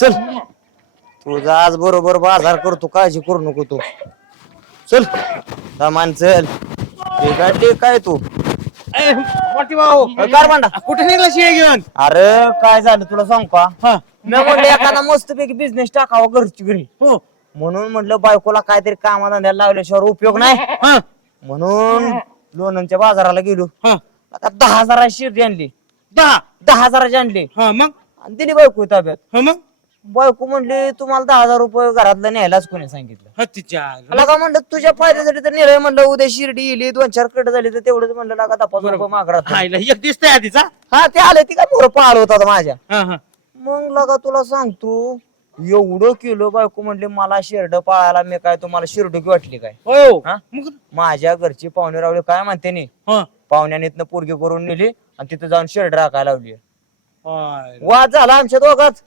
चल. तुझा आज बरोबर बाजार करतो काळजी करू नको तू. चल. सामान चल. आहे तू ए, मोठी भाऊ. कार मांडा कुठे निघला शिळे घेऊन? अरे काय झालं तुला सांग का हा. मी म्हणलं एखादा मस्तपैकी बिझनेस टाकावा घरची घरी. हो. म्हणून म्हटलं बायकोला काहीतरी कामाधंद्याला लावल्याशिवाय उपयोग नाही. हा. म्हणून लोणंदच्या बाजाराला गेलो. हा. आता दहा हजाराची शिर्डी आणली. दहा? दहा हजाराची आणली. हा मग? आणि दिली बायको ताब्यात. हा मग? बायको म्हणली तुम्हाला दहा हजार रुपये घरातलं न्यायलाच कोणी सांगितलं. मला का म्हणलं तुझ्या फायद्यासाठी तर नेलंय म्हणलं उद्या शिर्डी येईल दोन चार कट झाली तर तेवढंच म्हणलं लागा दहा पाच रुपये मागरात हायला एक दिसतंय आधीचा? हा ते आले ती काय मोर पाळ होता माझ्या. हा हा. मग लगा तुला सांगतो एवढं किलो बायको म्हणली मला शिरड पाळायला मी काय तुम्हाला शिरडुकी वाटली काय? हो. हा? मग? माझ्या घरची पाहुणे रावले काय म्हणते नी? हा. पाहुण्याने इथनं पोरगी करून नेली आणि तिथं जाऊन शिरड राखायला लावली. वाद झाला आमच्या दोघात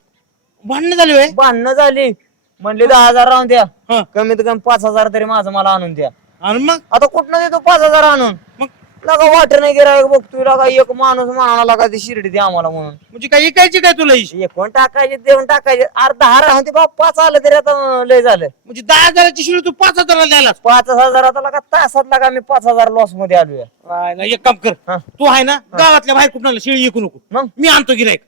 भांडणं झाली होय? भांडणं झाली. म्हणले दहा हजार राहून द्या. हा. कमीत कमी पाच हजार तरी माझं मला आणून द्या. आणि मग? आता कुठनं देतो पाच हजार आणून? मग? लगा वाटर नाही गिरायक बघतोय लगा एक माणूस म्हणाला लागा ती शिर्डी द्या आम्हाला म्हणून. म्हणजे काय ऐकायची काय तुला ही? एकूण टाकायचे देऊन टाकायचे. अरे दहा राहून ते बाबा पाच आलं तरी आता लय झालं. म्हणजे दहा हजाराची शिळी तू पाच हजाराला द्यायला पाच हजार आता लगा तासात लागा मी पाच हजार लॉसमध्ये आलोय. एक काम कर. हा. तू आहे ना गावातल्या बाहेर कुठं शिळी ऐकू नको. मग? मी आणतो गिरायक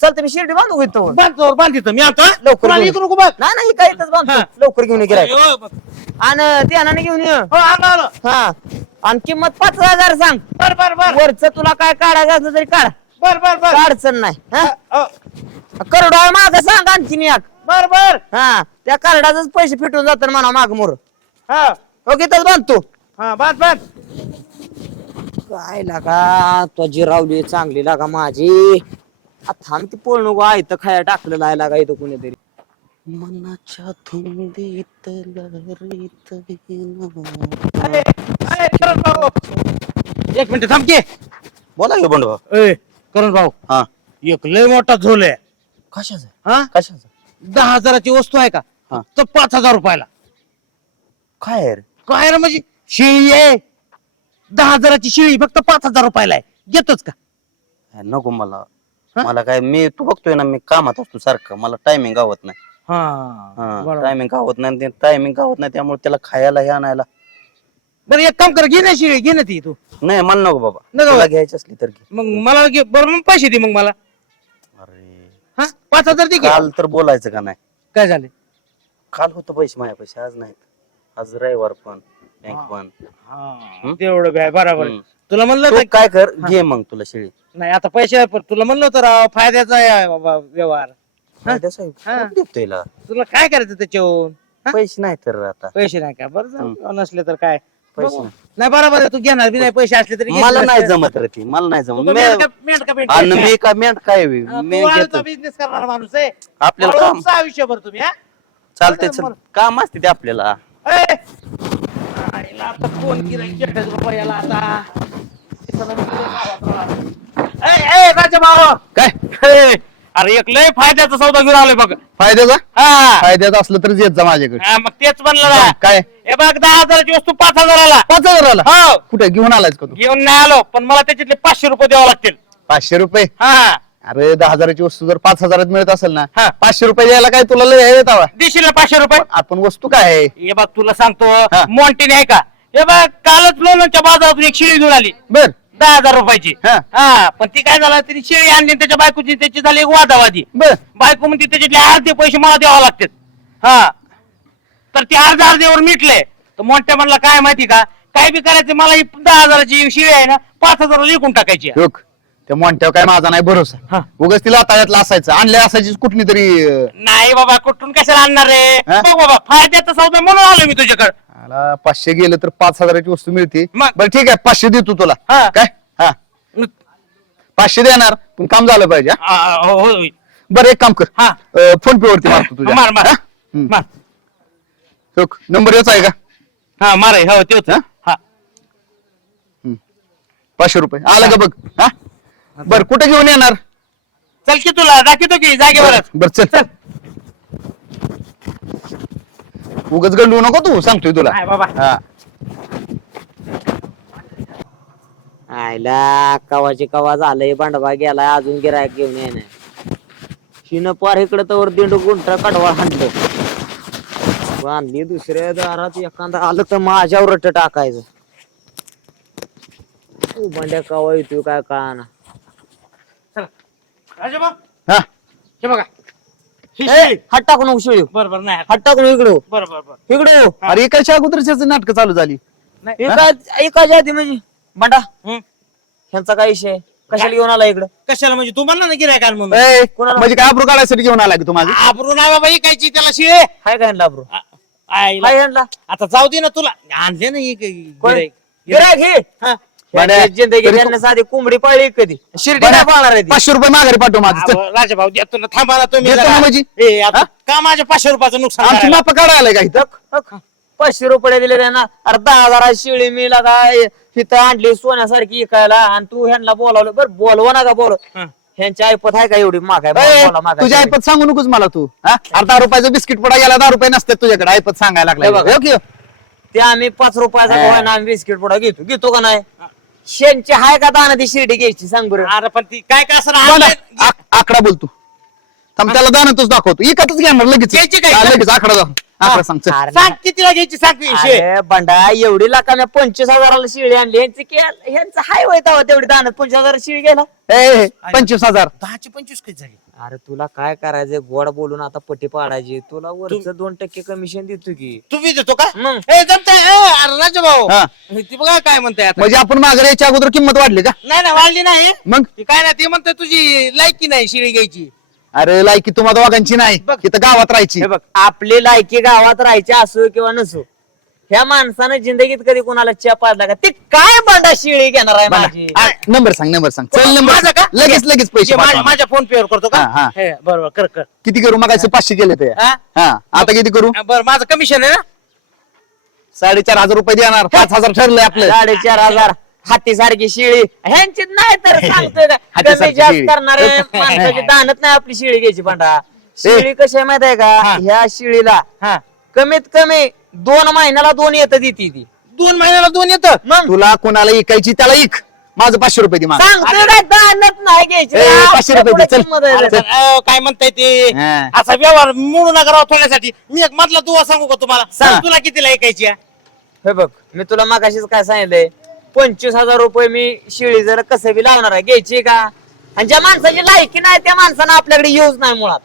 चालतं मी शिर्डी बांधू घेतो बांधतो बांधितो मी आणतो हा? लवकर कुणाला घेऊन. ऐकू नको बघ नाही नाही काय इथंच बांधतो हा. लवकर घेऊन गिरायक हो, बघ. आणि त्यानाने घेऊन ये. हो, आलो, आलो. हा. आणि किंमत पाच हजार सांग. बर बर बर. वरच तुला काय काढायचं असलं तरी काढ. बर बर बर. काय अडचण नाही. हा? हो. करडा माग सांग आणखीन एक. बर बर. हा. त्या कार्डाच पैसे फिटून जातात म्हणा माग मोर. हा. हो तिथंच बांधतो हा बांध बांध. काय लागा तो जिरावली चांगली लागा माझी. थांब ती पोळ नको आहे तर खाया टाकलेला आहे लागा इथं कुणीतरी. मनाच्या धुंदीत लहरीत अरे, अरे, करण भाऊ. एक मिनिट थांबके बोला की बंड ए करण भाऊ हा. एक लय मोठा झोल आहे. कशाचं? हा? कशाचं? दहा हजाराची वस्तू आहे का? हा. तर पाच हजार रुपयाला. काय आहे रे? काय रे म्हणजे? शिळी आहे. दहा हजाराची शिळी फक्त पाच हजार रुपयाला आहे. घेतोच का? नको मला. हा? मला काय मी तू बघतोय ना मी कामात असतो सारखं. मला टायमिंग गावत नाही. हा बरोबर. टायमिंग गावत नाही टायमिंग गावत नाही त्यामुळे त्याला खायला हे आणायला. बरं एक काम कर घे ना शिळी घे ना ती तू. नाही मला नको बाबा. नको. तुला. घ्यायची असली तर घे. मग मला घे बरं मग पैसे दे मग मला. अरे. हा? पाच हजार दे की. काल तर बोलायचं का नाही? काय झाले? काल होतं पैसे माझ्या पैसे आज नाहीत. आज रविवार पण बँक पण. हं? तेवढं बरोबर. तुला म्हणलं तू होतं काय कर घे मग तुला शेळी. नाही आता पैसे पण तुला म्हणलं होतं राव फायद्याचा आहे बाबा व्यवहार. हा. कोण? तुला काय करायचं त्याच्याहून हा? पैसे नाही तर आता पैसे नाही का बरं जाऊ, नसले तर काय पैसे बघू. नाही. नाही बरोबर आहे, तू घेणार बी नाही पैसे असले तरी मला नाही जमत रे ती मला नाही तू जमत का मी- मेंढका- आणि का मेंट काय मी घेतो बिझनेस करणारा माणूस आहे आपल्याला काम आळूचा आयुष्यभर तुम्ही हा? चालतंय बरं, चल. काम असते ते आपल्याला ए! आईला आता गिऱ्हाईक घेतोय रुपयाला आता मी. ए, ए, राजा भाऊ काय? अरे एक लय फायद्याचा सौदा घेऊन आलोय बघ. फायद्याचा? हा. फायद्याचा असलं तरच येत जा माझ्याकडे. हा, मग तेच म्हणलं ना. काय? हे बघ दहा हजाराची वस्तू पाच हजाराला. पाच हजाराला? हो. कुठे? घेऊन आलायस का तू? घेऊन नाही आलो पण मला त्याच्यातले पाचशे रुपये द्यावे लागतील. पाचशे रुपये? हा. अरे दहा हजाराची वस्तू जर पाच हजारात मिळत असेल ना हा. पाचशे रुपये द्यायला काय तुला लय येत हवा देशील ना पाचशे रुपये? आपण वस्तू काय आहे? हे बघ तुला सांगतो हा. मॉन्टीने आहे का हे बघ कालच लोणच्या बाजारातून एक शिळी घेऊन आली. बर. दहा हजार रुपयाची. हा. हा पण ती काय झालं तिने शेळी आणली आणि त्याच्या बायकोची त्याची झाली एक वादावादी. बर. बायको म्हणते त्याच्यातले अर्धे पैसे मला द्यावे लागतात. हा. तर ते अर्धे अर्धेवर मिटले. तर मोठ्या म्हणला काय माहिती का? काय बी करायचं मला ही दहा हजाराची शिळी आहे ना पाच हजार विकून टाकायची आहे. लोक त्या मोठ्यावर काय माझा नाही हा. भरोसा उगाच तिला ताळ्यातला असायचं. आणले असायची कुठली तरी अं, नाही बाबा कुठून कशाला आणणार रे? हा? बघ बाबा फायद्याचा सौदा म्हणून आलो मी तुझ्याकडे. मला पाचशे गेलं तर पाच हजाराची वस्तू मिळते. मग? बरं ठीक आहे पाचशे देतो तुला. हा. काय? हा. पाचशे देणार पण काम झालं पाहिजे हा? आ, हो, हो, हो. बरं एक काम कर. हा. अं, फोन पे वरती मारतो तुझ्या. मार मार. हा? मार नंबर याचा आहे का? हा मार हे, हो तेच हा? हा. पाचशे रुपये. आलं का बघ हा? बर कुठे घेऊन येणार? चल की तुला दाखवतो की जागेवरच. बर चल. उगाच गंडू नको तू सांगतोय तुला. नाही बाबा. हा. आयला कवाची कवा झालंय भांडवा गेलाय अजून गिरायक घेऊन येणार. हिनं पार इकडे तर दीड गुंठा कडवा हाणलं. बांधली दुसऱ्या दारात एखादा आलं तर माझ्यावर रट टाकायचं. तू बंड्या कावा येतोय काय कळाना. राजाभाऊ हा. हे बघा. ही ए. हात टाकून नको शिळी बरं बरं नाही हात टाकून इकडं बरं बरं बरं. इकडे अरे एकाच्या अगोदरच नाटक चालू झाली. नाही एका एका आधी म्हणजे बंडा. हं. ह्यांचा काय विषय? कशाला घेऊन आला इकडं? कशाला म्हणजे? तू म्हणला ना गिरायकाल म्हणून. ए, कोणाला? म्हणजे काय अब्रू काढायसाठी घेऊन आला की तू माझं आबरू नाही बाबा इकायची त्याला शिळे हाय का ह्यांना ब्रो आ- आईला. हाय ह्यांना आता जाऊ दे ना तुला. आणले ना ही ग- कोण? हे. हा. बंड्या, जिंदगी तरी त्यांना साधी कोंबडी पाळली कधी शिर्डी बंड्या, नाही पाळणार आहे ती. पाचशे रुपये माघारी पाठव माझं चल. अहो, राजाभाऊ देतो ना थांबा ना तुम्ही देतो जरा. ना म्हणजे? ए, आता का माझ्या पाचशे रुपयाचं नुकसान आमची करायला? माप काढायला आलाय का इथं हक, पाचशे रुपये दिले त्यांना अरे दहा हजार शिळी मी लगा तिथं आणली सोन्यासारखी इकायला आणि तू ह्यांना बोलावलं बरं बोलवा ना का बोल हं. ह्यांची ऐपत आहे का एवढी माग आहे ए, बोला तुझ्या ऐपत सांगू नकोस मला तू हा? अरे दहा रुपयाचं बिस्किट पडा गेला दहा रुपये नसते तुझ्याकडे ऐपत सांगायला हे बघ. लागला ओके ते आम्ही पाच रुपयाचा हा. आम्ही बिस्किट पुडा घेतो घेतो का नाही शेंची हाय का दाना ती शिर्डी घ्यायची सांग बरं. अरे पण ती काय काय असं आकडा बोलतो. थांब त्याला दानातच दाखवतो. एकच घेणार लगेच. काय? हा, लगेच आकडा दाखव. आकडा सांग चल. अरे सांग कितीला घ्यायची? सांग की शे. अरे बंडा एवढी लाखा मी पंचवीस हजाराला शिळी आणली. यांची के- ह्यांचं हाय वय तेव्हा तेवढी दानत पंचवीस हजार शिळी गेला. ए, पंचवीस हजार. दहाचे पंचवीस काही झाली? अरे तुला काय करायचंय? गोड बोलून आता पट्टी पाडायची. तुला वरच दोन टक्के कमिशन देतो की. तू बी देतो का? मग. ए जमतंय. ए, अरे हा. ती बघा काय म्हणताय आता. म्हणजे आपण माघारी याच्या अगोदर किंमत वाढली का? नाही ना वाढली नाही. मग? ती काय नाही ते म्हणतोय तुझी लायकी नाही शिळी घ्यायची. अरे लायकी तुम्हाला दोघांची नाही. बघ. इथं गावात राहायची. हे बघ आपली लायकी गावात राहायची असो किंवा नसो ह्या माणसानं जिंदगीत कधी कोणाला च्या पाडला का? ते काय बंडा शिळी घेणार आहे माझी? आ, नंबर सांग नंबर सांग. चल नंबर माझं का? लगेच लगेच पैसे माझ्या पाठवा. माझ्या फोन पे वर करतो का? हा, हा. हे, बरोबर कर कर. किती करू? मग पाचशे गेले ते. हा? हा. आता किती करू? बरं माझं कमिशन आहे ना? साडेचार हजार रुपये देणार. पाच हजार ठरलंय आपलं. साडेचार हजार. हाती सारखी शिळी. ह्यांची नाही तर सांगतोय का हातीसारखी कमी जास्त शिळी. करणारे माणसाची दानत नाही आपली शिळी घ्यायची बंडा शिळी कशी आहे माहीत आहे का? हा. ह्या शिळीला हा. कमीत कमी दोन महिन्याला दोन येत देती ती. दोन महिन्याला दोन येतं? मग? तुला कोणाला इकायची त्याला इक. माझं पाचशे रुपये दे मला सांगतोय काय दानत नाही घ्यायची. ए, पाचशे रुपये दे, चल. किंमत आहे काय म्हणताय ते? हा. असा व्यवहार मोडू नका राव थोड्यासाठी. मी एक मधला दुवा सांगू का तुम्हाला? सांग. तुला कितीला ऐकायची आहे? हे बघ मी तुला मागाशीच काय सांगितलंय? पंचवीस हजार रुपये मी शिळी जर कसं बी लावणार आहे घ्यायची का? आणि ज्या माणसाची लायकी नाही त्या माणसानं आपल्याकडे येऊच नाही मुळात.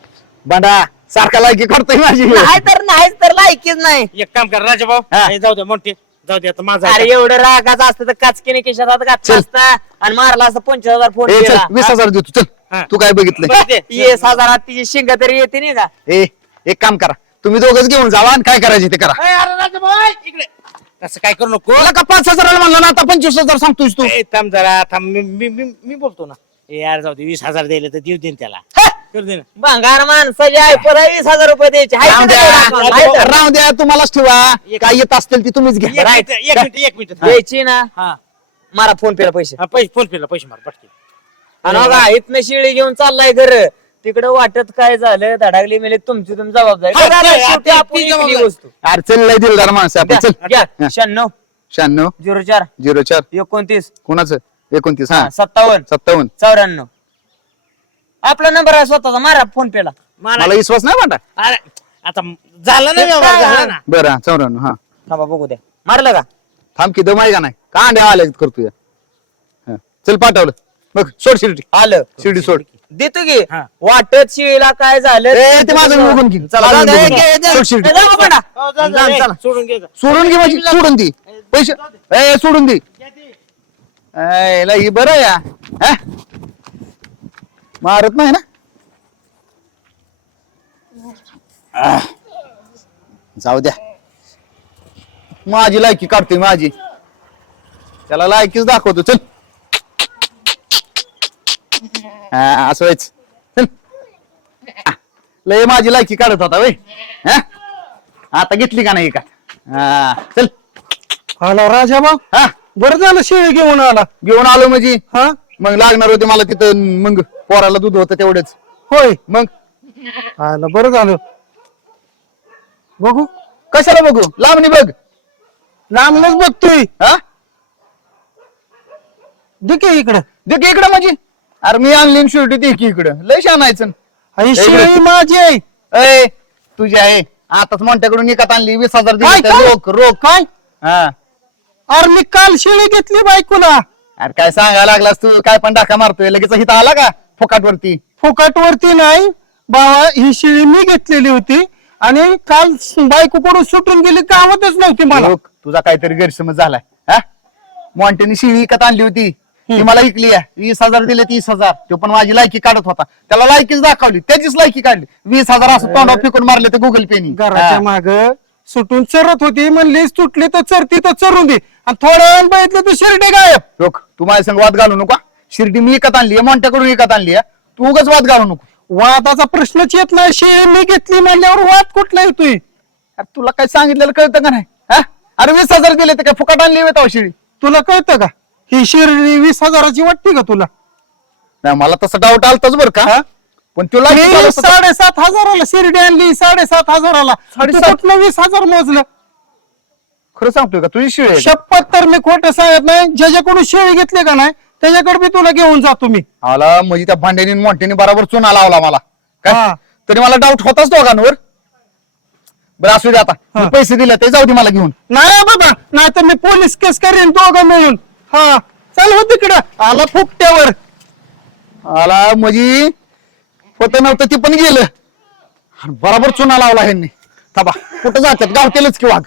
बंडा सारखा लायकी करतोय माझी. नाही तर नाहीच तर लायकीच नाही. एक काम कर राजाभाऊ हा. हे जाऊ दे मोठे जाऊ दे आता माझा अरे एवढं रागाचं असतं तर काचकीने केशात हात घातला चल. असता आणि मारला असता पंचवीस हजार फोन ए, चल केला. वीस हजार देतो हा. चल तू काय बघितलंय? बरं दे. येस हजारात तिची शिंग तरी येते नाही का? ए एक काम करा. तुम्ही दोघच घेऊन जावा आणि काय करायचे ते करा. ए, अरे राजाभाऊ ऐक इकडे. तसं काय करू नको. का पाच हजाराला म्हणलं ना आता पंचवीस हजार सांगतोयस तू. ए, थांब जरा थांब. मी मी मी- मी बोलतो ना. ए यार जाऊ दे वीस हजार दिले तर देऊ दे त्याला. हा! करू दे ना. भांगार माणसाची आहे वीस हजार रुपये द्यायचे. हाय का राहून नाही द्या राखून? हाय तर? राहून द्या तुम्हालाच ठेवा. काय येत असतील ती तुम्हीच एक घ्या मिनिट एक मिनिट एक मिनिट. हा. द्यायची ना? हा. मारा फोन पेला पैसे. हा, पैसे फोन पेला पैसे मार पटके आणि बघा इथनं शिळी घेऊन चाललाय घर. तिकडे वाटत काय झालं धडागली मेले तुमची तुम्ही जबाबदारी. हा, शेवटी आपण. वस्तू अडचण लय दिलदार माणसं आपण घ्या. शहाण्णव. शहाण्णव? झिरो चार. झिरो चार. एकोणतीस. कोणाचं? एकोणतीस हा. हा, सत्तावन्न. सत्तावन्न. चौऱ्याण्णव. आपला नंबर आहे स्वतःचा मारा फोन पेला मला मला विश्वास नाही वाटा अरे आता झालं ना व्यवहार झाला ना. बरं हा, चौऱ्याण्णव हा. थांबा बघू द्या. मारलं का? थांब की दम आहे का नाही? का अंड्या आल्या करतोय? हा. चल पाठवलं. बघ सोड शिर्डी. आलं. शिर्डी सोड. देतो की हा. वाटत शिळीला काय झालं ए, ते माझं बघून घे. चला, बघून घे. ए, जाऊ. हो, जा, जा, जा, ए, चला. सोडून घे जा. सोडून घे माझी सोडून दे पैसे ए सोडून दे ए, ला ही बरं या हा? मारत नाही ना आह. जाऊ द्या माझी लायकी काढतोय माझी त्याला लायकीच दाखवतो चल हा, असं व्हायच. लय माझी लायकी काढत होता वय. हा? आता घेतली का नाही का? हा चल. आला राजा भाऊ. हा. बरं झालं शेळी घेऊन आला. घेऊन आलो म्हणजे? हा? मग लागणार होते मला तिथं मग पोराला दूध होतं तेवढंच. होय. मग? आला बरं झालं. बघू. कशाला बघू? लांबणी बघ. लांबनच बघतोय. हा? दे की इकडं. दे की इकडं म्हणजे? अरे मी आणली शेवटी दे की इकडं. लय छान शेळी माझी आहे. ए तुझी आहे. आताच मोठ्याकडून निकात आणली वीस हजार काय दिले काय? रोख रोख. काय? हा. अरे मी काल शेळी घेतली बायकोला. अरे काय सांगायला लागलास तू? काय पण डाका मारतोय? लगेच इथं आला का? फुकाट वरती फुकट वरती नाही. बाबा ही शेळी मी घेतलेली होती. आणि काल बायको कडून सुटून गेली गावातच नव्हती मला. तुझा काहीतरी गैरसमज झालाय. हा? मॉन्टेनी शिळी विकत आणली होती. ती मला विकली आहे. वीस हजार दिले तीस हजार. तो पण माझी लायकी काढत होता. त्याला लायकीच दाखवली. त्याचीच लायकी काढली. वीस हजार असं तोंडावर फेकून मारले ते गुगल पेनी घराच्या माग सुटून चरत होती. म्हणली सुटली तर चरती तर चरू दे. आणि थोड्या वेळ बघितलं तर शिरडे गायब. लोक तू माझ्या संग वाद घालू नको. शिर्डी मी विकत आणली मॉन्ट्याकडून विकत आणली आहे. तू उगाच वाद घालू नको. वादाचा प्रश्नच येत नाही. शेळी मी घेतली म्हणल्यावर वाद कुठला येतोय? अरे तुला काय सांगितलेलं कळतं का नाही? हा? अरे वीस हजार दिले ते काय फुकट आणली शिळी तुला कळतं का? ही शिर्डी वीस हजाराची वाटते का तुला? नाही मला तसं डाऊट आलताच बरं का. पण तुला साडेसात हजाराला शिर्डी आणली साडेसात हजाराला? तू कुठलं वीस हजार मोजलं? खरं सांगतोय का? तुझी शिळी आहे का? शपथ तर मी खोटं सांगत नाही. ज्याच्याकडून शेळी घेतली का नाही त्याच्याकडे मी तुला घेऊन जातो मी आला म्हणजे त्या भांड्याने मोठ्याने बरोबर चुना लावला मला. काय? हा. तरी मला डाऊट होताच दोघांवर. बरं असू दे आता. मी हा. पैसे दिले ते जाऊ दे मला घेऊन. नाही बाबा नाही तर मी पोलीस केस करेन दोघं मिळून. हा चल हो तिकडं. आला फुकट्यावर. आला म्हणजे होत नव्हतं ती पण गेलं. आणि बरोबर चुना लावला ह्यांनी. थांबा कुठं जातात? गावतेलच की वाघ.